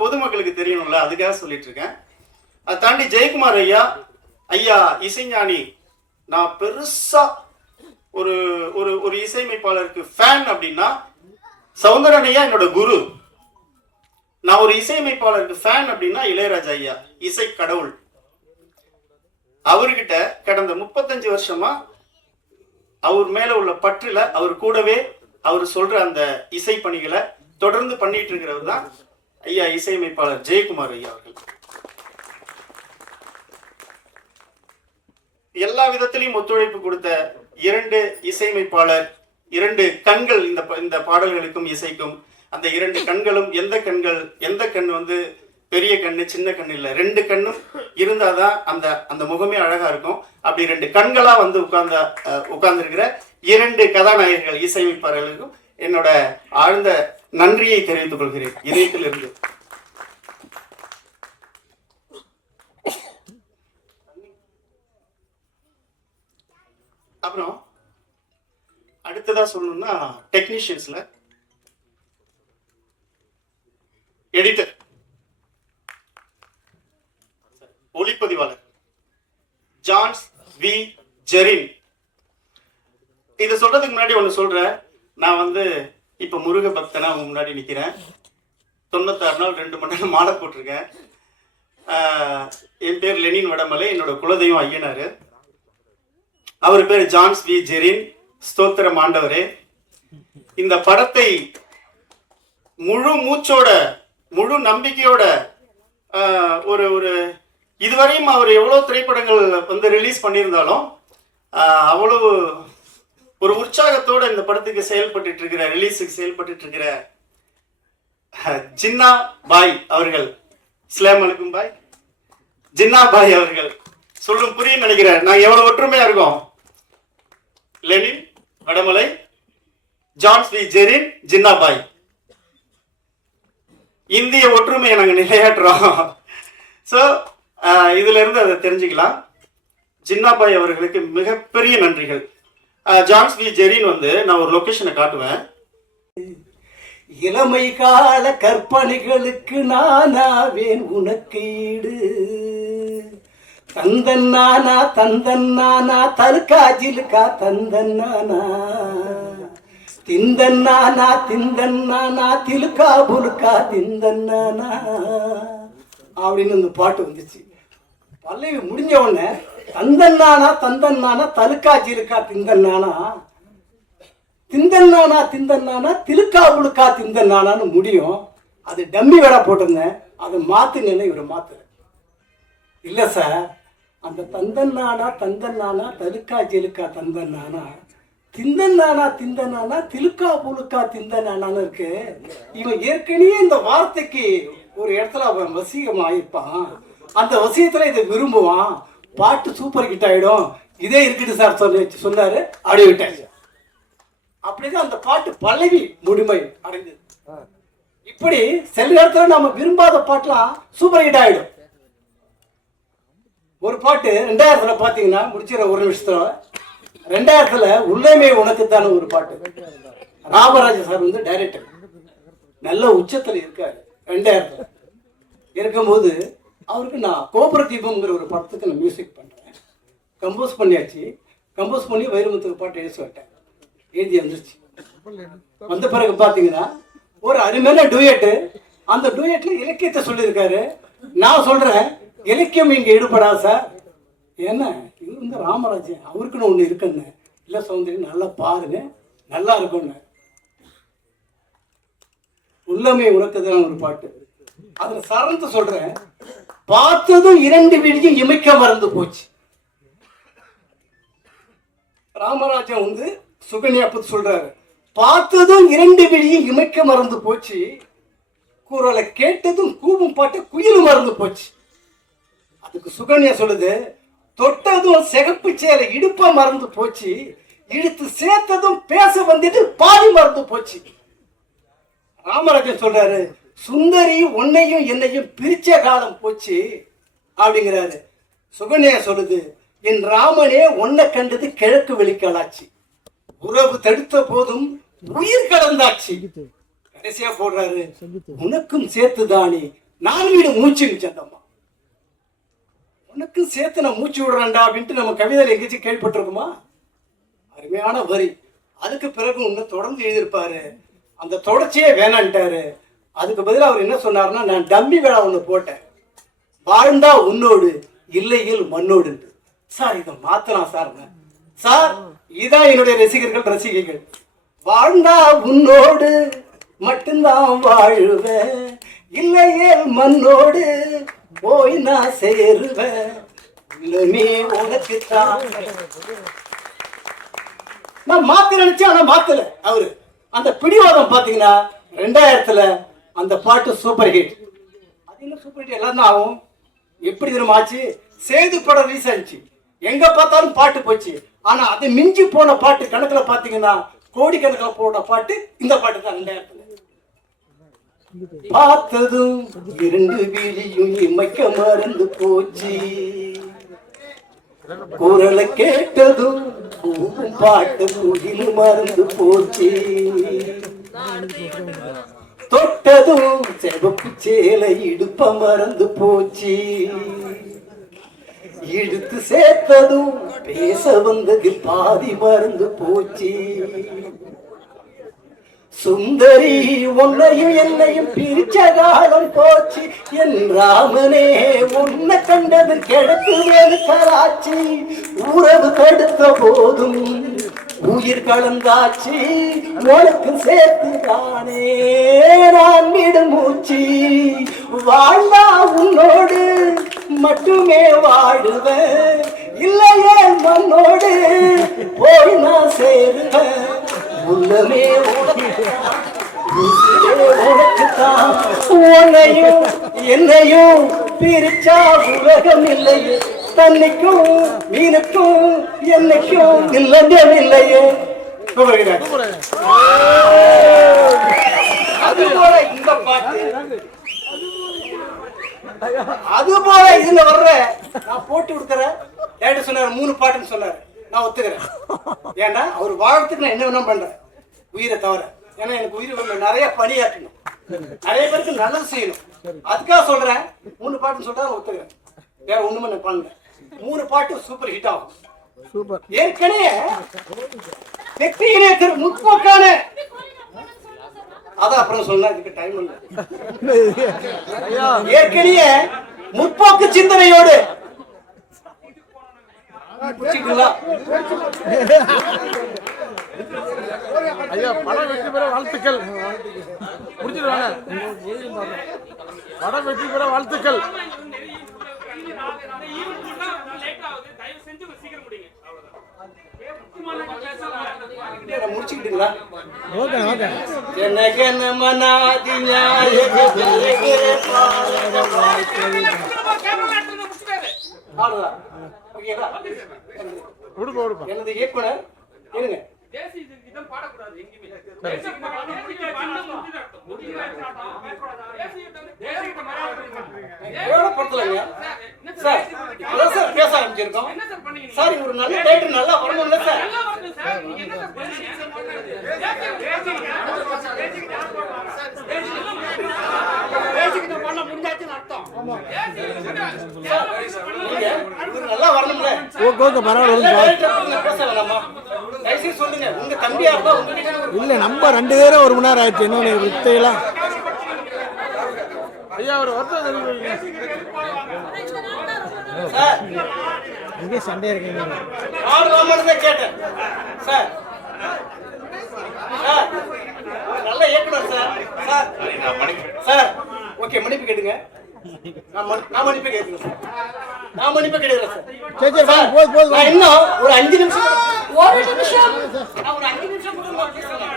பொதுமக்களுக்கு தெரியணும்ல, அதுக்காக சொல்லிட்டு இருக்கேன். அதை தாண்டி ஜெயக்குமார் ஐயா இசைஞானி, நான் பெருசா ஒரு ஒரு ஒரு இசையமைப்பாளருக்கு ஃபேன் அப்படின்னா சௌந்தரன் ஐயா என்னோட குரு. நான் ஒரு இசையமைப்பாளருக்கு ஃபேன் அப்படின்னா இளையராஜா ஐயா, இசை கடவுள். அவர்கிட்ட கடந்த 35 வருஷமா அவர் மேல உள்ள பற்றுல அவர் கூடவே அவர் சொல்ற அந்த இசை பணிகளை தொடர்ந்து பண்ணிட்டு இருக்கிறவர் தான் ஐயா இசையமைப்பாளர் ஜெயக்குமார் ஐயா அவர்கள். எல்லா விதத்திலையும் ஒத்துழைப்பு கொடுத்த 2 இசையமைப்பாளர், 2 கண்கள் இந்த பாடல்களுக்கும் இசைக்கும். அந்த 2 கண்களும் எந்த கண் வந்து பெரிய கண்ணு சின்ன கண்ணு இல்லை, 2 கண்ணும் இருந்தாதான் அந்த முகமே அழகா இருக்கும். அப்படி 2 கண்களா வந்து உட்கார்ந்து இருக்கிற 2 கதாநாயகர்கள் இசையமைப்பாளர்களுக்கும் என்னோட ஆழ்ந்த நன்றியை தெரிவித்துக் கொள்கிறேன் இதயத்தில் இருந்து. அப்புறம் அடுத்ததா சொல்லணும்னா டெக்னீஷியன்ஸ்ல எடிட்டர், ஒளிப்பதிவாளர் ஜான்ஸ் வி ஜெரின். இதை சொல்றதுக்கு முன்னாடி ஒன்று சொல்றேன். நான் வந்து இப்ப முருக பக்தனா அவங்க முன்னாடி நிக்கிறேன். 96 நாள் 2 மணி நேரம் மாலை போட்டிருக்கேன். என் பேர் லெனின் வடமலை, என்னோட குலதெய்வம் ஐயனாரு. அவர் பேர் ஜான்ஸ் வி ஜெரின். ஸ்தோத்திரம் ஆண்டவரே. இந்த படத்தை முழு மூச்சோட முழு நம்பிக்கையோட ஒரு ஒரு இதுவரையும் அவர் எவ்வளவு திரைப்படங்கள் வந்து ரிலீஸ் பண்ணியிருந்தாலும் அவ்வளவு ஒரு உற்சாகத்தோட இந்த படத்துக்கு செயல்பட்டு இருக்கிற ரிலீஸுக்கு செயல்பட்டு இருக்கிற ஜின்னா பாய் அவர்கள், இஸ்லாம் அலைக்கும் பாய், ஜின்னா பாய் அவர்கள் சொல்லும் புரியும் நினைக்கிறேன். நாங்க எவ்வளவு ஒற்றுமையா இருக்கோம். Lenin Vadamalai, Johns V Jerin, Jinna Bhai, இந்திய ஒற்றுமையை நாங்க நிலையாட்டுறோம். ஸோ இதுல இருந்து அதை தெரிஞ்சுக்கலாம். ஜின்னா பாய் அவர்களுக்கு மிகப்பெரிய நன்றிகள். ஜான்ஸ் வி ஜெரின் வந்து நான் ஒரு லொகேஷனை காட்டுவேன். இளமை கால கற்பனைகளுக்கு நானாவேன் உனக்கு ஈடு, தந்தன்னானா தந்தன்னானா தற்காஜிலுக்கா தந்தன்னானா திந்தன்னானா திந்தன்னானா திலுக்கா புலுக்கா திந்தன்னானா அப்படின்னு இந்த பாட்டு வந்துச்சு. பல்லவி முடிஞ்ச உடனே தந்தன்னானா தந்தன்னானா தலுக்காஜிலுக்கா திந்தன்னானா திந்தன்னானா திந்தன்னானா திலுக்கா புலுக்கா திந்தன்னானான்னு முடியும். அது டம்மி வேலை போட்டிருந்தேன். அதை மாத்துனேன்னு இவரை மாத்துறேன். இல்லை சார், அந்த தந்தன்னானா தந்தன்னானா தலுக்கா ஜெலுக்கா தந்தன்னானா திந்தன்னானா திந்தன்னானா திலுக்கா புலுக்கா திந்தன்னானான்னு இருக்கு. இவன் ஏற்கனவே இந்த வார்த்தைக்கு ஒரு இடத்துல அவன் வசீகம் ஆயிருப்பான். அந்த வசியத்துல இதை விரும்புவான். பாட்டு சூப்பர் ஹிட் ஆயிடும். இதே இருக்குது சார் சொன்னாரு. அப்படி விட்டாச்சு. அப்படிதான் அந்த பாட்டு பல்லவி முழுமை அடைஞ்சது. இப்படி சில நேரத்துல நம்ம விரும்பாத பாட்டுலாம் சூப்பர் ஹிட் ஆயிடும். ஒரு பாட்டு 2000 பாத்தீங்கன்னா முடிச்சிட ஒரு நிமிஷத்துல 2000 உள்ளமே உனக்குத்தான ஒரு பாட்டு. ராமராஜ சார் வந்து டைரக்டர், நல்ல உச்சத்துல இருக்காரு. 2000 இருக்கும்போது அவருக்கு நான் கோபுரதீபம்ங்கிற ஒரு படத்துக்கு நான் மியூசிக் பண்றேன். கம்போஸ் பண்ணியாச்சு. கம்போஸ் பண்ணி வைரமுத்துக்கு பாட்டு எழுதி விட்டேன். எழுதி வந்துருச்சு. வந்த பிறகு பாத்தீங்கன்னா ஒரு அருமையான டூயட்டு. அந்த டூயட்ல இலக்கியத்தை சொல்லியிருக்காரு. நான் சொல்றேன், இலக்கியம் இங்க ஈடுபடாது சார். என்ன இது வந்து ராமராஜன் அவருக்குன்னு ஒண்ணு இருக்குன்னு. இல்ல சௌந்தரி நல்லா பாருங்க, நல்லா இருக்கும்னு. உள்ளமே உனக்குதான் ஒரு பாட்டு. அதுல சரந்து சொல்றேன், பார்த்ததும் 2 விழியும் இமைக்க மறந்து போச்சு. ராமராஜன் வந்து சுகன்யா பத்தி சொல்றாரு, பார்த்ததும் 2 விழியும் இமைக்க மறந்து போச்சு, குரலை கேட்டதும் கூவும் பாட்டு குயிலும் மறந்து போச்சு. அதுக்கு சுகன்யா சொல்லுது, தொட்டதும் சிகப்பு சேலை இடுப்ப மறந்து போச்சு, இழுத்து சேர்த்ததும் பேச வந்துட்டு பாதி மறந்து போச்சு. ராமராஜன் சொல்றாரு, சுந்தரி உன்னையும் என்னையும் பிரிச்ச காலம் போச்சு அப்படிங்கிறாரு. சுகன்யா சொல்லுது, என் ராமனே உன்னை கண்டது கிழக்கு வெளிக்காலாச்சு, உறவு தடுத்த போதும் உயிர் கடந்தாச்சு. கடைசியா போடுறாரு, உனக்கும் சேர்த்துதானே நான் வீடு மூச்சு சந்தம்மா, உனக்கும் சேர்த்து நான் மூச்சு விடுறேன்டா அப்படின்ட்டு நம்ம கவிதையில எங்கேயாச்சும் கேள்விப்பட்டிருக்குமா? அருமையான வரி. அதுக்கு பிறகு இன்னும் தொடர்ந்து எழுதியிருப்பாரு. அந்த தொடர்ச்சியே வேணான்ட்டாரு. அதுக்கு பதிலாக அவர் என்ன சொன்னாருன்னா, நான் டம்மி வேலை ஒன்று போட்டேன், வாழ்ந்தா உன்னோடு இல்லையில் மண்ணோடு. சார் இதை மாத்தலாம் சார். சார் இதான் என்னுடைய ரசிகர்கள் ரசிகைகள். வாழ்ந்தா உன்னோடு மட்டும்தான் வாழுவேன், இல்லையே மண்ணோடு போய் நான் சேருவேன், இல்லமே உனக்கு தான். நான் மாத்த நினைச்சேன், ஆனா மாத்தல அவரு. அந்த பிடிவாதம் பாத்தீங்கன்னா 2000ல அந்த பாட்டு சூப்பர் ஹிட். அது என்ன சூப்பர் ஹிட் எல்லாம் தான் ஆகும். எப்படி தெரியுமாச்சு, சேது படம் ரிலீஸ் ஆச்சு, எங்க பார்த்தாலும் பாட்டு போச்சு. ஆனா அது மிஞ்சி போன பாட்டு கணக்குல பாத்தீங்கன்னா கோடிக்கணக்கில் போன பாட்டு இந்த பாட்டு தான் 2000ல. பார்த்ததும் 2 விழியும் இமைக்க மறந்து போச்சு, குரலை கேட்டதும் பாட்டு குயில் மறந்து போச்சு, தொட்டதும் செவப்பு சேலை இடுப்ப மறந்து போச்சு, இழுத்து சேர்த்ததும் பேச வந்தது பாதி மறந்து போச்சு. சுந்தரி உன்னையும் என்னையும் பிரிச்ச காலம் போச்சு, என் ராமனே உன்னை கண்டது கிழக்கு வேறுக்கராச்சு, உறவு தடுத்த போதும் உயிர் கலந்தாச்சு, உனக்கு சேர்த்து தானே நான் விடும் மூச்சு, வாழ்ந்தா உன்னோடு மட்டுமே வாழுவேன், இல்லையே மண்ணோடு போய் நான் சேருவேன், உள்ளமே உனக்குத்தான், உன்னையும் என்னையும் பிரிச்சா உலகம் இல்லையே, தன்னைக்கும் மீனுக்கும் என்னைக்கும் இல்லையும் இல்லையே. அதுபோல இந்த பாட்டு, அதுபோல இதுல வர்ற நான் போட்டு கொடுக்குறேன். ஏட்டு சொன்னார் 3 பாட்டுன்னு சொன்னாரு, நான் ஒத்துக்கிறேன். ஏன்னா அவர் வாழறதுக்கு நான் என்ன வேணா பண்றேன், உயிரை தவிர. ஏன்னா எனக்கு உயிர் நிறைய பணியாற்றணும், நிறைய பேருக்கு நல்லது செய்யணும், அதுக்காக சொல்றேன். 3 பாட்டுன்னு சொல்றேன், ஒத்துக்கிறேன். வேற ஒண்ணுமே நான் பண்ணல. 3 பாட்டு சூப்பர் ஹிட் ஆகும். ஏற்கனவே வெற்றியிலே திரு முற்போக்கான, அதான் அப்புறம் சொன்னா இதுக்கு டைம் இல்லை. ஏற்கனவே முற்போக்கு சிந்தனையோடு ஐயா படம் வெற்றி பெற வாழ்த்துக்கள். முடிச்சிருவாங்க. படம் வெற்றி பெற வாழ்த்துக்கள். முடிச்சுக்கிட்டீங்களா? எனது இயக்குனர் இருங்க, சார் பேச ஆரம்பிச்சிருக்கோம் சார். ஒரு நல்ல டைட்டில் நல்லா வரணும்ல சார். நல்லா வரணும்ல. பேச வேணாமா? தயவுசெய்து சொல்லுங்க, உங்க தம்பியா இருந்தா இல்ல நம்ம 2 பேரும் 1 மணி நேரம் ஆயிடுச்சு. இன்னொன்னு வித்தையெல்லாம் ஐயா ஒரு வருஷம் சார் இங்கே சண்டே இருக்கீங்க. கேட்டேன் சார். சார் நல்ல இயக்குனர் சார். சார் சார் ஓகே, மன்னிப்பு கேட்டுங்க. நான் மன்னிப்பு கேட்கிறேன் சார். நான் மன்னிப்பு கேட்கிறேன் சார். சரி சரி போதும். நான் இன்னும் ஒரு 5 நிமிஷம் ஒரு நிமிஷம் நான் ஒரு 5 நிமிஷம் கூட பேசுறேன்.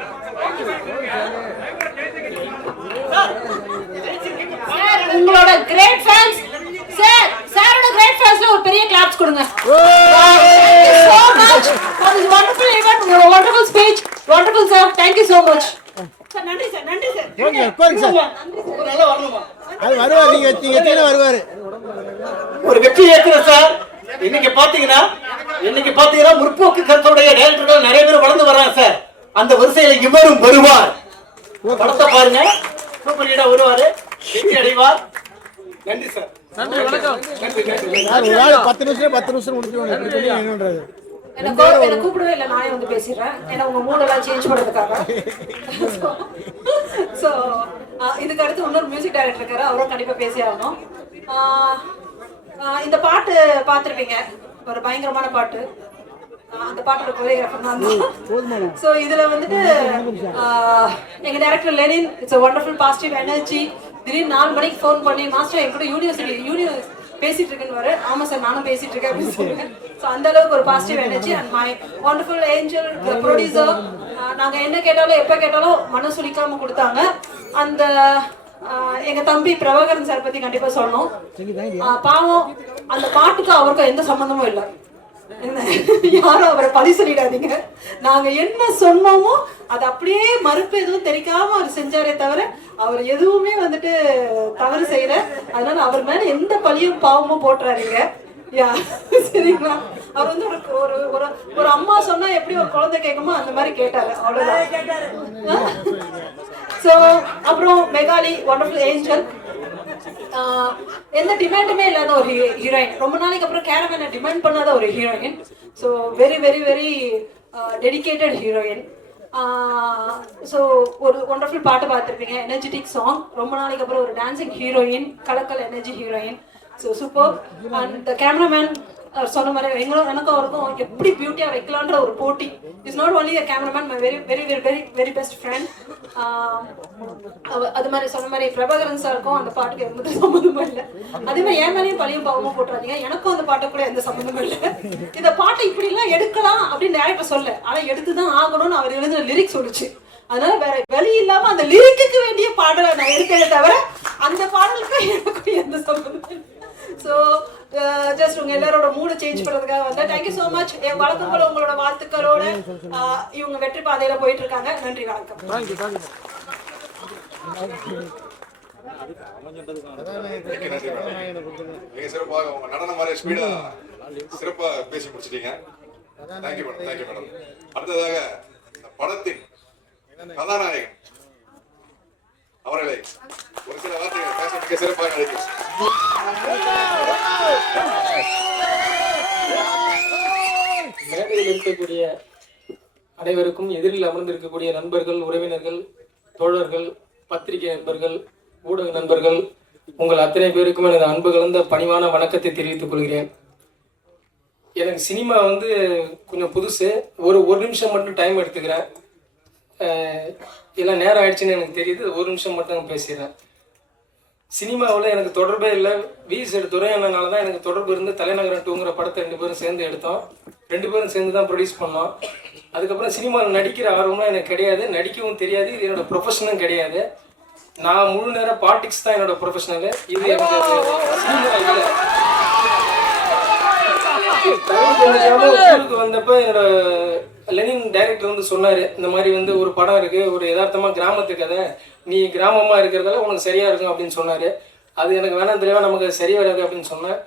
உங்களோட கிரேட் ஃபேன்ஸ் சார், சாரோட கிரேட் ஃபேன்ஸ்ல ஒரு பெரிய கிளாப்ஸ் கொடுங்க. So much for this wonderful event, wonderful speech, wonderful sir. Thank you so much. Sir நன்றி சார், நன்றி சார். ஓகே உட்காருங்க சார். ஒரு நல்லா வரணுமா? அது வருவார், நீங்க வச்சீங்கன்னா வருவார். ஒரு வெற்றி ஏற்கிற சார். இன்னைக்கு பாத்தீங்கன்னா முற்போக்கு கருத்துடைய டைரக்டர்கள் நிறைய பேர் வளர்ந்து வர்றாங்க சார். அந்த வரிசையில இவரும் வருவார். படத்தை பாருங்க, சூப்பர் ஹீரோ வருவாரு, வெற்றி அடைவார். நன்றி சார். நன்றி, வணக்கம். ஒரு ஆள் 10 நிமிஷம் முடிச்சுருவாங்க. என்னன்றது என்ன கூப்பிடவே இல்லை, நானே வந்து பேசிடுறேன். ஏன்னா உங்க மூடெல்லாம் சேஞ்ச் பண்றதுக்காக. ஸோ இதுக்கு அடுத்து இன்னொரு மியூசிக் டைரக்டர் இருக்காரு, அவரும் கண்டிப்பா பேசி ஆகணும். இந்த பாட்டு பார்த்துருப்பீங்க, ஒரு பயங்கரமான பாட்டு. அந்த பாட்டோட கொரியோகிராஃபர் நான் தான். ஸோ இதுல வந்துட்டு எங்க director Lenin, it's wonderful positive energy. திடீர்னு 4 மணிக்கு ஃபோன் பண்ணி, மாஸ்டர் என் கூட யூனிவர்ஸ் பேசிட்டு இருக்கேன்னு. ஆமா சார், நானும் பேசிட்டு இருக்கேன் அப்படின்னு சொல்லுங்க. ஸோ அந்த அளவுக்கு ஒரு positive energy. And my wonderful angel producer, நாங்க என்ன கேட்டாலும் எப்ப கேட்டாலும் மனசு சுளிக்காம கொடுத்தாங்க. அந்த எங்க தம்பி பிரபாகரன் சார் பத்தி கண்டிப்பா சொல்லணும். பாவம், அந்த பாட்டுக்கு அவருக்கும் எந்த சம்பந்தமும் இல்லை. யாரும் அவரை பழி சொல்லிடாதீங்க. நாங்க என்ன சொன்னோமோ அது அப்படியே மறுப்பு எதுவும் தெரிக்காம அவர் செஞ்சாரே தவிர அவர் எதுவுமே வந்துட்டு தவறு செய்யல. அதனால அவர் மேல எந்த பழியும் பாவமும் போட்டுறாதீங்க. சரிங்களா? அவர் வந்து ஒரு அம்மா சொன்னா எப்படி ஒரு குழந்தை கேட்குமோ அந்த மாதிரி கேட்டாரு, அவ்வளவுதான். சோ அப்புறம் மெகாலி, வண்டர்ஃபுல் ஏஞ்சல், எந்த டிமாண்டுமே இல்லாத ஒரு ஹீரோயின். ரொம்ப நாளைக்கு அப்புறம் கேரவேனை டிமாண்ட் பண்ணாத ஒரு heroine. So very very very dedicated heroine. So ஒரு ஒண்டர்ஃபுல் பாட்டு பார்த்துருப்பீங்க, எனர்ஜெட்டிக் சாங். ரொம்ப நாளைக்கு அப்புறம் ஒரு dancing heroine, Kalakkal energy heroine. So super. And cameraman சொன்ன மாதிரி எனக்கும் அவருக்கும் எப்படி பியூட்டியா வைக்கலான்ற ஒரு போட்டி. Is not only a cameraman, my very very very very very best friend. அது மாதிரி சொன்ன மாதிரி பிரபாகரன் சாருக்கும் அந்த பாட்டுக்கு எந்த சம்மந்தமும் இல்லை. அதே மாதிரி என் மேலேயும் பழியும் பாவமும் போட்டுறாதீங்க, எனக்கும் அந்த பாட்டு கூட எந்த சம்மந்தமும் இல்லை. இந்த பாட்டை இப்படி எல்லாம் எடுக்கலாம் அப்படின்னு டேரக்டர் சொல்ல, ஆனா எடுத்துதான் ஆகணும்னு அவர் எழுதின லிரிக்ஸ் சொல்லுச்சு. அதனால வேற வழி இல்லாம அந்த லிரிக்கு வேண்டிய பாடலை நான் எடுத்ததே தவிர அந்த பாடலுக்கு எனக்கும் எந்த சம்மந்தமும் இல்லை. ஸோ ஜஸ்ட் உங்க எல்லாரோட மூடு சேஞ்ச் பண்றதுக்காக வந்தேன். Thank you so much. என் வழக்கம் போல உங்களோட வாழ்த்துக்களோட இவங்க வெற்றி பாதையில போயிட்டு இருக்காங்க. நன்றி, வணக்கம். சிறப்பாக உங்க நடன மாதிரி ஸ்பீடா சிறப்பா பேசி முடிச்சிட்டீங்க. Thank you madam, thank you madam. அடுத்ததாக இந்த படத்தின் கதாநாயகன் அவர்களை ஒரு சில வார்த்தைகள் பேச மிக சிறப்பாக அழைக்கிறேன். மேடையில் இருக்கக்கூடிய அனைவருக்கும், எதிரில் அமர்ந்திருக்கக்கூடிய நண்பர்கள், உறவினர்கள், தோழர்கள், பத்திரிகை நண்பர்கள், ஊடக நண்பர்கள், உங்கள் அத்தனை பேருக்கும் எனது அன்பு கலந்த பணிவான வணக்கத்தை தெரிவித்துக் கொள்கிறேன். எனக்கு சினிமா வந்து கொஞ்சம் புதுசு. ஒரு நிமிஷம் மட்டும் டைம் எடுத்துக்கிறேன். எல்லாம் நேரம் ஆயிடுச்சுன்னு எனக்கு தெரியுது. ஒரு நிமிஷம் மட்டும் பேசிடுறேன். சினிமாவில் எனக்கு தொடர்பே இல்லை. விஎஸ் துரையண்ணனால தான் எனக்கு தொடர்பு இருந்து தலைநகரம் 2ங்கிற படத்தை 2 பேரும் சேர்ந்து எடுத்தோம். 2 பேரும் சேர்ந்து தான் ப்ரொடியூஸ் பண்ணோம். அதுக்கப்புறம் சினிமாவில் நடிக்கிற ஆர்வம்லாம் எனக்கு கிடையாது, நடிக்கவும் தெரியாது, இது என்னோட ப்ரொஃபஷனும் கிடையாது. நான் முழு நேரம் பாலிடிக்ஸ் தான் என்னோட ப்ரொஃபஷனலு. இது எனக்கு சினிமா இல்லை. ஊருக்கு வந்தப்ப என்னோட லெனின் டைரக்டர் வந்து சொன்னாரு, இந்த மாதிரி வந்து ஒரு படம் இருக்கு, ஒரு யதார்த்தமா கிராமத்து கதை, நீ கிராமமா இருக்கிறதால உனக்கு சரியா இருக்கும் அப்படின்னு சொன்னாரு. அது எனக்கு வேணாம், தெளிவா நமக்கு சரி வராது அப்படின்னு சொன்னேன்.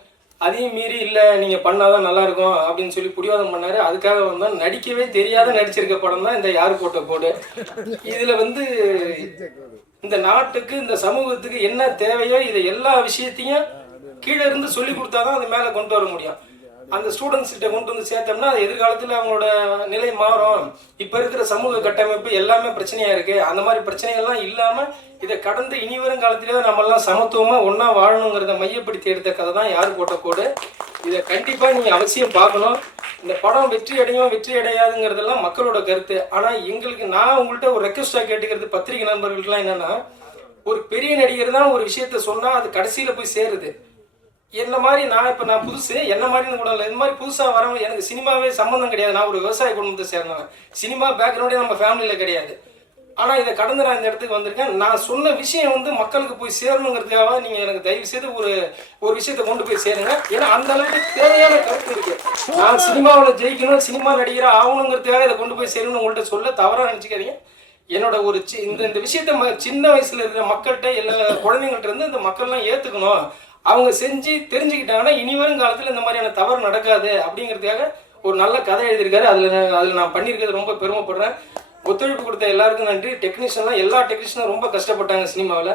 அதையும் மீறி இல்லை நீங்க பண்ணாதான் நல்லா இருக்கும் அப்படின்னு சொல்லி பிடிவாதம் பண்ணாரு. அதுக்காக வந்தோம். நடிக்கவே தெரியாத நடிச்சிருக்க படம் தான் இந்த யாரு போட்ட கோடு. இதுல வந்து இந்த நாட்டுக்கு, இந்த சமூகத்துக்கு என்ன தேவையோ இதை எல்லா விஷயத்தையும் கீழே இருந்து சொல்லி கொடுத்தாதான் அது மேல கொண்டு வர முடியும். அந்த ஸ்டூடெண்ட்ஸ் கிட்ட கொண்டு வந்து சேர்த்தோம்னா எதிர்காலத்தில் அவங்களோட நிலை மாறும். இப்போ இருக்கிற சமூக கட்டமைப்பு எல்லாமே பிரச்சனையா இருக்கு. அந்த மாதிரி பிரச்சனைகள்லாம் இல்லாம இதை கடந்து இனி வரும் காலத்திலேயே நம்ம எல்லாம் சமத்துவமா ஒன்னா வாழணுங்கிறத மையப்படுத்தி எடுத்த கதை தான் யாரு போட்ட கோடு. இதை கண்டிப்பா நீங்க அவசியம் பார்க்கணும். இந்த படம் வெற்றி அடையும் வெற்றி அடையாதுங்கிறதெல்லாம் மக்களோட கருத்து. ஆனா எங்களுக்கு, நான் உங்கள்கிட்ட ஒரு ரெக்வஸ்டா கேட்டுக்கிறது பத்திரிகை நண்பர்களுக்குலாம் என்னன்னா, ஒரு பெரிய நடிகர் தான் ஒரு விஷயத்த சொன்னா அது கடைசியில போய் சேருது. என்ன மாதிரி நான் புதுசு, என்ன மாதிரி கூட இல்லை, இந்த மாதிரி புதுசாக வரவங்க, எனக்கு சினிமாவே சம்மந்தம் கிடையாது. நான் ஒரு விவசாய குடும்பத்தை சேர்ந்தவன். சினிமா பேக்ரவுண்டே நம்ம ஃபேமிலியில் கிடையாது. ஆனால் இதை கடந்து நான் இந்த இடத்துக்கு வந்திருக்கேன். நான் சொன்ன விஷயம் வந்து மக்களுக்கு போய் சேரணுங்கிறதுக்காக நீங்கள் எனக்கு தயவு செய்து ஒரு விஷயத்தை கொண்டு போய் சேருங்க. ஏன்னா அந்த அளவுக்கு தேவையான கருத்து இருக்கு. நான் சினிமாவில் ஜெயிக்கணும், சினிமா நடிகராக ஆகணுங்கிறதுக்காக இதை கொண்டு போய் சேரணும்னு உங்கள்கிட்ட சொல்ல தவறாக நினச்சிக்காதீங்க. என்னோட ஒரு இந்த விஷயத்த சின்ன வயசுல இருக்கிற மக்கள்கிட்ட எல்லா குழந்தைங்கள்ட்ட இருந்து இந்த மக்கள்லாம் ஏற்றுக்கணும். அவங்க செஞ்சு தெரிஞ்சுக்கிட்டாங்கன்னா இனி வரும் காலத்தில் இந்த மாதிரியான தவறு நடக்காது அப்படிங்கிறதுக்காக ஒரு நல்ல கதை எழுதியிருக்காரு. அதில் நான் பண்ணியிருக்கிறது ரொம்ப பெருமைப்படுறேன். ஒத்துழைப்பு கொடுத்த எல்லாருக்கும் நன்றி. டெக்னீஷியன்லாம் எல்லா டெக்னீஷியனும் ரொம்ப கஷ்டப்பட்டாங்க சினிமாவில்.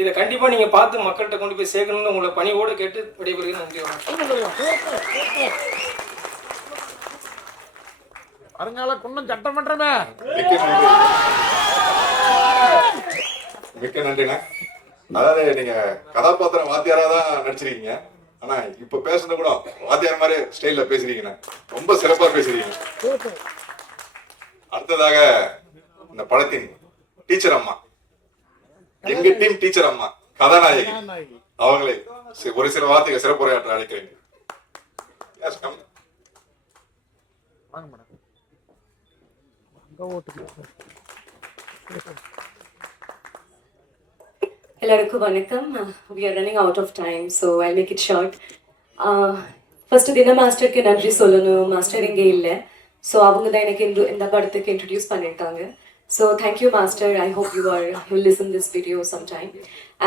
இதை கண்டிப்பாக நீங்கள் பார்த்து மக்கள்கிட்ட கொண்டு போய் சேர்க்கணும்னு உங்களை பணியோடு கேட்டு விடைபெறுகிறேன். நன்றி. வருங்கால குன்னம் சட்டமன்றமே. மிக்க நன்றிண்ணா. அதாவது நீங்க கதாபாத்திரம் வாத்தியாரா தான் நடிச்சிருக்கீங்க. ஆனா இப்ப பேசுறது கூட வாத்தியார் மாதிரி ஸ்டைல்ல பேசுறீங்கண்ணா. ரொம்ப சிறப்பா பேசுறீங்க. அடுத்ததாக இந்த படத்தின் டீச்சர் அம்மா, எங்க டீம் டீச்சர் அம்மா கதாநாயகி அவங்களே ஒரு சில வார்த்தைகள் சிறப்புரையாற்ற அழைக்கிறேன். வாங்க மேடம். அங்க ஓட்டுக்கு எல்லாருக்கும் வணக்கம். We are running out of time, so I'll make it short. First தின மாஸ்டருக்கு நன்றி சொல்லணும். மாஸ்டர் இங்கே இல்லை, ஸோ அவங்க தான் எனக்கு இந்த படத்துக்கு இன்ட்ரடியூஸ் பண்ணியிருக்காங்க. So thank you master. I hope you listen this video sometime.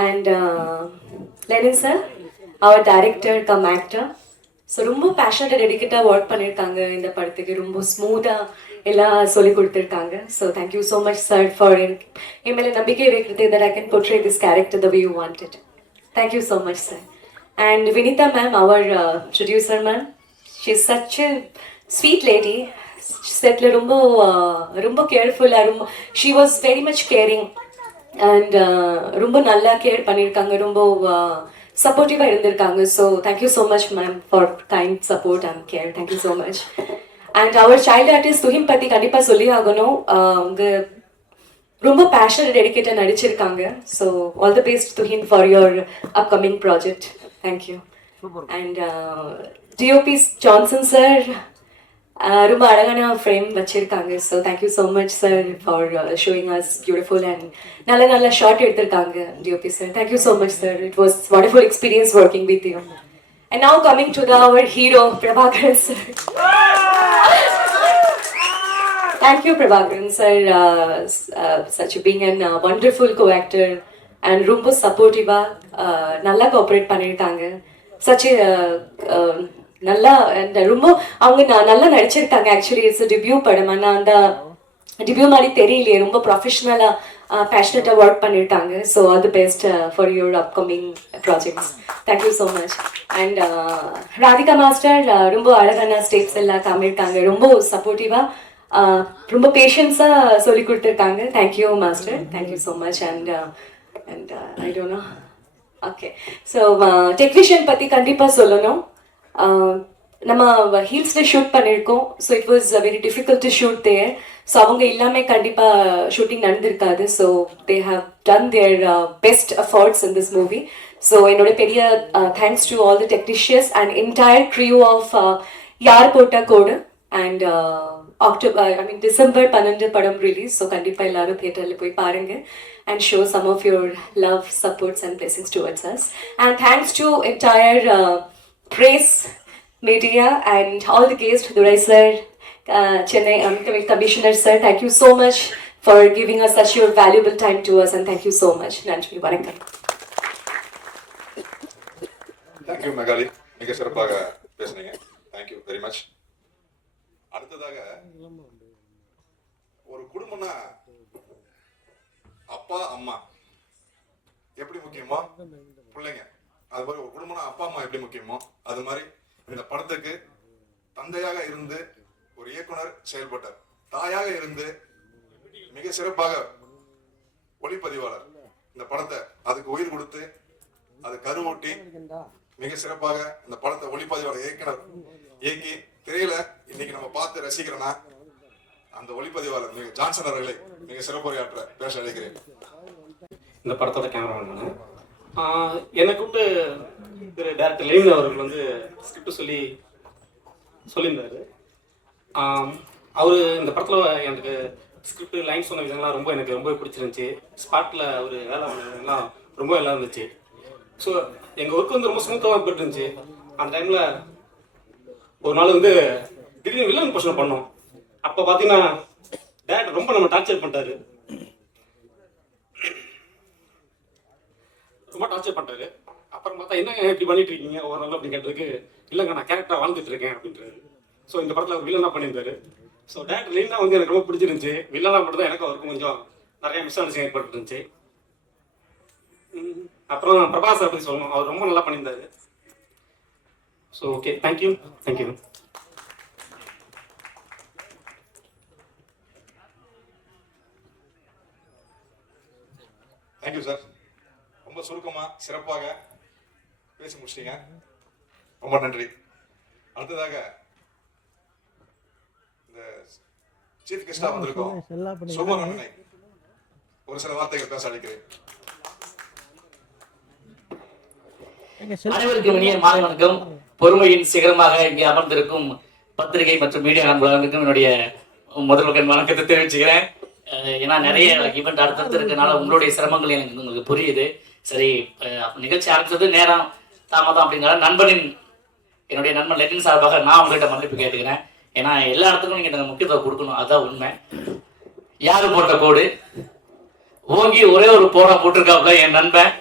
And Lenin sir, அவர் டைரக்டர் கம் ஆக்டர். ஸோ ரொம்ப பேஷனேட்டாக டெடிக்கேட்டாக ஒர்க் பண்ணியிருக்காங்க இந்த படத்துக்கு. ரொம்ப ஸ்மூத்தாக எல்லாம் சொல்லி கொடுத்துருக்காங்க. So thank you so much sir for என் மேலே நம்பிக்கை வைக்கிறது that I can portray this character the way you wanted. Thank you so much sir. And Vinita ma'am, our producer ma'am, she's such a sweet lady. செட்ல ரொம்ப கேர்ஃபுல்லாக she was very much caring and ரொம்ப நல்லா care பண்ணியிருக்காங்க. ரொம்ப சப்போர்ட்டிவாக இருந்திருக்காங்க. So thank you so much ma'am for kind support and care. Thank you so much. And our child artist Tuhin பற்றி கண்டிப்பாக சொல்லி ஆகணும். அவங்க ரொம்ப பேஷனேட் டெடிக்கேட்டாக நடிச்சிருக்காங்க. So all the best Tuhin for your upcoming project. Thank you. And DOP Johnson sir ரொம்ப அழகான ஃப்ரேம் வச்சிருக்காங்க. So thank you so much sir for showing us beautiful and நல்ல ஷார்ட் எடுத்திருக்காங்க DOP sir. Thank you so much sir. It was wonderful experience working with you. And now coming to our hero, Prabhakaran sir. Thank you, Prabhakaran sir, such being a wonderful co-actor and ரொம்ப supportive-ஆ நல்லா cooperate பண்ணியிருக்காங்க. such a நல்லா ரொம்ப அவங்க நல்லா நடிச்சிருக்காங்க. Actually it's debut படம். ஆனால் அந்த டெபியூ மாதிரி தெரியலையே, ரொம்ப ப்ரொஃபஷ்னலாக பேஷனட்டாக ஒர்க் பண்ணியிருக்காங்க. So all the best for your upcoming projects. Thank you so much. And Radhika master ரொம்ப அழகான ஸ்டெப்ஸ் எல்லாம் காமியிருக்காங்க. ரொம்ப சப்போர்ட்டிவாக ரொம்ப பேஷன்ஸாக சொல்லி கொடுத்துருக்காங்க. Thank you master. Thank you so much. And I don't know. Okay, so technician பற்றி கண்டிப்பாக சொல்லணும். நம்ம ஹீல்ஸில் ஷூட் பண்ணியிருக்கோம். So it was very difficult to shoot there. So அவங்க இல்லாமல் கண்டிப்பாக ஷூட்டிங் நடந்திருக்காது. So they have done their best efforts in this movie. So என்னோட பெரிய thanks to all the technicians and entire crew of Yaar Potta code. And December 12 படம் release. So கண்டிப்பாக எல்லாரும் தியேட்டரில் போய் பாருங்க and show some of your love, supports and blessings towards us. And thanks to entire press, media and all the guests, Durai sir, Chennai Commissioner sir, thank you so much for giving us such your valuable time to us, and thank you so much. Nandri, vanakkam. Thank you Magali. மிக சிறப்பாக பேசுனீங்க. Thank you very much. அடுத்ததாக ஒரு குடும்பம்னா அப்பா அம்மா எப்படி முக்கியமோ பிள்ளைங்க, அது மாதிரி ஒரு குடும்பம்னா அப்பா அம்மா எப்படி முக்கியமோ அது மாதிரி இந்த படத்துக்கு தந்தையாக இருந்து ஒரு இயக்குனர் செயல்பட்டார். தாயாக இருந்து மிக சிறப்பாக ஒளிப்பதிவாளர் இந்த படத்தை அதுக்கு உயிர் கொடுத்து அது கருவூட்டி மிக சிறப்பாக இந்த படத்தை ஒளிப்பதிவாளர் இயக்குனர் இயக்கி திரையில இன்னைக்கு நம்ம பார்த்து ரசிக்கிறோம்னா அந்த ஒளிப்பதிவாளர் மிக ஜான்சன் அவர்களை மிக சிறப்புரையாற்ற பேச அழைக்கிறேன். இந்த படத்தோட கேமராமேன் என்னை கூப்பிட்டு திரு டேரக்டர் லெனின் அவர்கள் வந்து ஸ்கிரிப்ட் சொல்லியிருந்தாரு. அவர் இந்த படத்தில் எனக்கு ஸ்கிரிப்ட் லைன் சொன்ன விதங்கள்லாம் எனக்கு ரொம்ப பிடிச்சிருந்துச்சி. ஸ்பாட்டில் அவர் வேலை பண்ணலாம் ரொம்ப நல்லா இருந்துச்சு. ஸோ எங்கள் ஒர்க் வந்து ரொம்ப ஸ்மூத்தாக போயிட்டு இருந்துச்சு. அந்த டைமில் ஒரு நாள் வந்து திடீர்னு வில்லன் போர்ஷன் பண்ணோம். அப்போ பார்த்தீங்கன்னா டேரக்டர் ரொம்ப நம்ம டார்ச்சர் பண்ணிட்டாரு. ரொம்ப டார்ச்சர் பண்ணுறாரு. அப்புறம் பார்த்தா என்ன இப்படி பண்ணிட்டு இருக்கீங்க ஓரளவு அப்படின்னு கேட்டதுக்கு, இல்லைங்க நான் கேரக்டராக வாழ்ந்துட்டு இருக்கேன் அப்படின்றாரு. ஸோ இந்த படத்தில் அவர் வில்லனாக பண்ணியிருந்தாரு. ஸோ டேரக்டர் லெனின் வந்து எனக்கு ரொம்ப பிடிச்சிருந்துச்சு. வில்லனாக மட்டும் தான் எனக்கு அவருக்கும் கொஞ்சம் நிறைய மிஸ் அண்டர்ஸ்டாண்டிங் ஏற்பட்டு இருந்துச்சு. அப்புறம் பிரபாஸ் சார் பற்றி சொல்லணும், அவர் ரொம்ப நல்லா பண்ணியிருந்தாரு. So okay, thank you. Thank you sir. ரொம்ப சுருக்கமாக சிறப்பாக பேசி முடிச்சிட்டீங்க. ரொம்ப நன்றி. அடுத்ததாக இந்த சீஃப் கெஸ்டா வந்திருக்கோம் சுகுமார் அண்ணனை ஒரு சில வார்த்தைகள் பேச அழைக்கிறேன். அனைவருக்கும் இனிய மாலை வணக்கம். பொறுமையின் சிகரமாக இங்கே அமர்ந்திருக்கும் பத்திரிகை மற்றும் மீடியா நண்பர்களுக்கும் என்னுடைய முதல் வணக்கத்தை தெரிவிச்சுக்கிறேன். ஏன்னா நிறைய ஈவெண்ட் அடுத்தடுத்து இருக்கனால உங்களுடைய சிரமங்கள் எனக்கு உங்களுக்கு புரியுது. சரி, நிகழ்ச்சி ஆரம்பிச்சது நேரம் தாமதம் அப்படிங்கிற என்னுடைய நண்பன் லெனின் சார்பாக நான் உங்கள்கிட்ட மன்னிப்பு கேட்டுக்கிறேன். ஏன்னா எல்லா இடத்துக்கும் நீங்கள் எனக்கு முக்கியத்துவம் கொடுக்கணும், அதுதான் உண்மை. யாரு போட்ட கோடு ஓங்கி ஒரே ஒரு போரா போட்டிருக்காப்புல என் நண்பன்.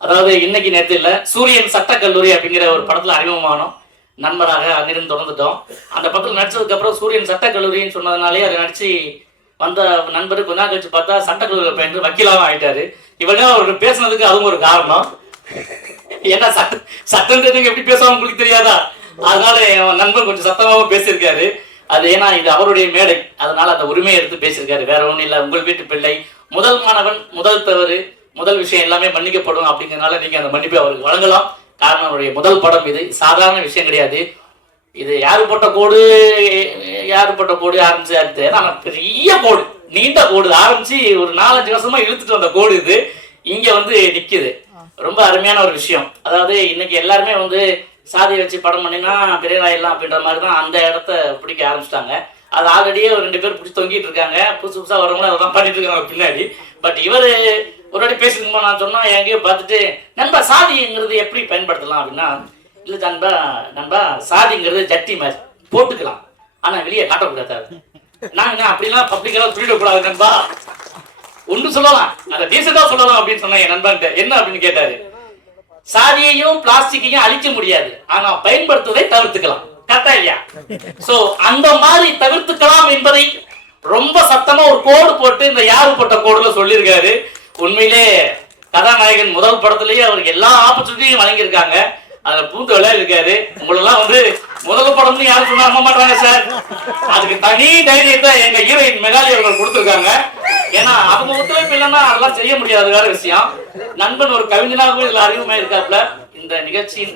அதாவது இன்னைக்கு நேற்று இல்லை, சூரியன் சட்டக்கல்லூரி அப்படிங்கிற ஒரு படத்தில் அறிமுகமானோம். நண்பராக அங்கிருந்து தொடர்ந்துட்டோம். அந்த படத்தில் நடிச்சதுக்கு அப்புறம் சூரியன் சட்டக்கல்லூரின்னு சொன்னதுனாலே அதை நடிச்சு வந்த நண்பர் கொஞ்ச நாள் கழிச்சு பார்த்தா சட்டக்கல்லூரி பயின்று வக்கீலாகவும் ஆயிட்டாரு. இவங்க அவருக்கு பேசுனதுக்கு அதுவும் ஒரு காரணம். ஏன்னா சட்டன்றதுக்கு எப்படி பேசுவாங்க உங்களுக்கு தெரியாதா? அதனால என் நண்பர் கொஞ்சம் சத்தமாகவும் பேசியிருக்காரு. அது ஏன்னா இது அவருடைய மேடை, அதனால அந்த உரிமையை எடுத்து பேசியிருக்காரு. வேற ஒன்றும் இல்லை. உங்கள் வீட்டு பிள்ளை, முதல் மாணவன், முதல் தவறு, முதல் விஷயம் எல்லாமே மன்னிக்கப்படும் அப்படிங்கிறதுனால நீங்க அந்த மன்னிப்பை அவருக்கு வழங்கலாம். காரணம் அவருடைய முதல் படம், இது சாதாரண விஷயம் கிடையாது. இது யாரு போட்ட கோடு ஆரம்பிச்சு ஆனால் பெரிய கோடு, நீண்ட கோடு ஆரம்பிச்சு ஒரு 4-5 வருஷமா இழுத்துட்டு வந்த கோடு இது இங்க வந்து நிக்குது. ரொம்ப அருமையான ஒரு விஷயம். அதாவது இன்னைக்கு எல்லாருமே வந்து சாதியை வச்சு படம் பண்ணினா பெரியராயிடலாம் அப்படின்ற மாதிரி தான் அந்த இடத்த பிடிக்க ஆரம்பிச்சிட்டாங்க. அது ஆல்ரெடியே ஒரு 2 பேர் பிடிச்சி தொங்கிட்டு இருக்காங்க. புதுசா வரவங்களும் அதான் பண்ணிட்டு இருக்காங்க பின்னாடி. பட் இவர் ஒரு வாட்டி பேசிருக்கும்போது நான் சொன்னா எங்கேயோ பார்த்துட்டு, நண்பா சாதிங்கிறது எப்படி பயன்படுத்தலாம் அப்படின்னா, இல்லை நண்பா சாதிங்கிறது ஜட்டி மாதிரி போட்டுக்கலாம், ஆனா வெளியே காட்டக்கூடாது. நாங்க அப்படிலாம் பப்ளிக்கெல்லாம் சொல்லிடக்கூடாது நண்பா, ஒன்று சொல்லலாம், அதை டீசெண்டா சொல்லலாம் அப்படின்னு சொன்னேன் என் நண்பன். என்ன அப்படின்னு கேட்டாரு, சாதியையும் பிளாஸ்டிக்கையும் அழிக்க முடியாது, ஆனா பயன்படுத்துவதை தவிர்த்துக்கலாம். கரெக்டா இல்லையா? சோ அந்த மாதிரி தவிர்த்துக்கலாம் என்பதை ரொம்ப சத்தமா ஒரு கோடு போட்டு இந்த யாரு போட்ட கோடுல சொல்லியிருக்காரு. உண்மையிலே கதாநாயகன் முதல் படத்திலேயே அவருக்கு எல்லா ஆப்பர்ச்சுனிட்டியும் வழங்கியிருக்காங்க. அதுல பூத்து விளையாடி இருக்காரு. உங்களெல்லாம் வந்து முதல் படம்னு யாரும் சொன்னா நம்ப மாட்டாங்க சார். அதுக்கு தனி தைரியத்தை எங்க ஹீரோயின் மெகாலி அவர்கள் கொடுத்துருக்காங்க. ஏன்னா அவங்க ஒத்துழைப்பு இல்லைன்னா அதெல்லாம் செய்ய முடியாது, வேற விஷயம். நண்பன் ஒரு கவிஞனாகவும் இதுல அறிவுமா இருக்காப்புல. இந்த நிகழ்ச்சியின்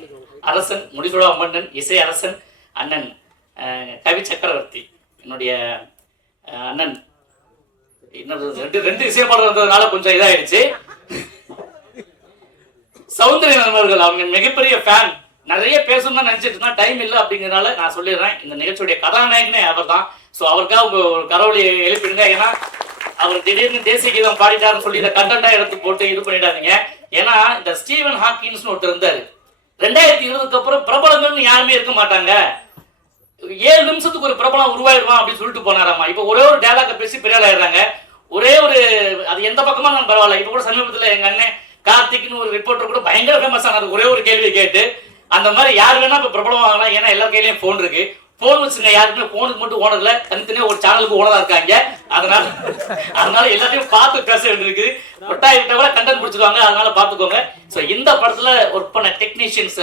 அரசன், முடிசூடா மன்னன், இசை அரசன் அண்ணன் கவி சக்கரவர்த்தி, என்னுடைய அண்ணன். இன்னொரு ரெண்டு இசைப்பாளர் வந்ததுனால கொஞ்சம் இதாயிடுச்சு. சௌந்தரிய நண்பர்கள், அவங்க மிகப்பெரிய ஃபேன். நிறைய பேசணும்னு நினைச்சிட்டு இருந்தா டைம் இல்லை அப்படிங்கிறதுனால நான் சொல்லிடுறேன். இந்த நிகழ்ச்சியுடைய கதாநாயகனே அவர் தான். ஸோ அவருக்காக ஒரு கரவொலி எழுப்பிடுங்க. ஏன்னா அவர் திடீர்னு தேசிய கீதம் பாடிட்டாருன்னு சொல்லி இதை கண்டென்ட்டா எடுத்து போட்டு இது பண்ணிடாதீங்க. ஏன்னா இந்த ஸ்டீவன் ஹாக்கின்ஸ் ஒருத்தர் இருந்தாரு. 2020க்கு அப்புறம் பிரபலங்கள்னு யாருமே இருக்க மாட்டாங்க, 7 நிமிஷத்துக்கு ஒரு பிரபலம் உருவாயிடுவான் அப்படின்னு சொல்லிட்டு போனாராமா. இப்போ ஒரே ஒரு டேலாக பேசி பெரிய ஆயிடுறாங்க. ஒரே ஒரு அது எந்த பக்கமா நான் பரவாயில்ல. இப்போ கூட சமீபத்தில் எங்க அண்ணன் கார்த்திக்னு ஒரு ரிப்போர்ட்டர் கூட பயங்கர ஃபேமஸ் ஆனாரு ஒரே ஒரு கேள்வியை கேட்டு. அந்த மாதிரி யார் வேணா இப்போ பிரபலம் ஆகலாம். ஏன்னா எல்லா கையிலையும் போன் இருக்கு. போன் வச்சுங்க, யாருக்குமே போனுக்கு மட்டும் ஓனர் இல்லை, தனித்தனியாக ஒரு சேனலுக்கு ஓனரா இருக்காங்க. அதனால எல்லாத்தையும் பார்த்து பேச வேண்டியிருக்கு. ஒட்டாயிட்ட கூட கண்டென்ட் பிடிச்சிருவாங்க, அதனால பார்த்துக்கோங்க. ஸோ இந்த படத்துல ஒர்க் பண்ண டெக்னீஷியன்ஸ்,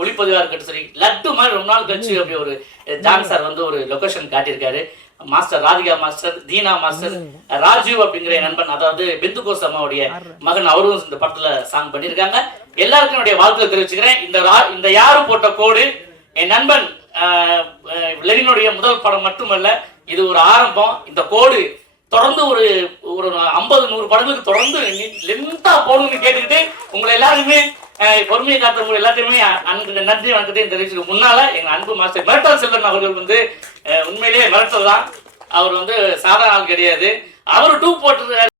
ஒளிப்பதிவாக இருக்கட்டும் சரி, லட்டு மாதிரி ரொம்ப நாள் கழிச்சு அப்படி ஒரு ஜான் சார் வந்து ஒரு லொகேஷன் காட்டியிருக்காரு. Master Radhika master, Dheena master, Rajiv அப்படிங்கிற நண்பன், அதாவது பிந்து கோசம்மாவுடைய மகன், அவரும் இந்த படத்துல சாங் பண்ணியிருக்காங்க. எல்லாருக்கும் என்னுடைய வாழ்த்துக்களை தெரிவிச்சுக்கிறேன். இந்த யாரு போட்ட கோடு என் நண்பன் லெனினுடைய முதல் படம் மட்டுமல்ல, இது ஒரு ஆரம்பம். இந்த கோடு தொடர்ந்து ஒரு 50-100 படங்களுக்கு தொடர்ந்து லென்த்தா போடணும்னு கேட்டுக்கிட்டு உங்களை எல்லாருமே பொறுமையை காத்தவங்க எல்லாத்தையுமே நன்றி வணக்கத்தையும் தெரிவிச்சுக்க முன்னால எங்க அன்பு மாஸ்டர் மிரட்டல் செல்வன் அவர்கள் வந்து உண்மையிலேயே மிரட்டல் தான். அவர் வந்து சாதாரண ஆள் கிடையாது. அவர் 2 போட்டு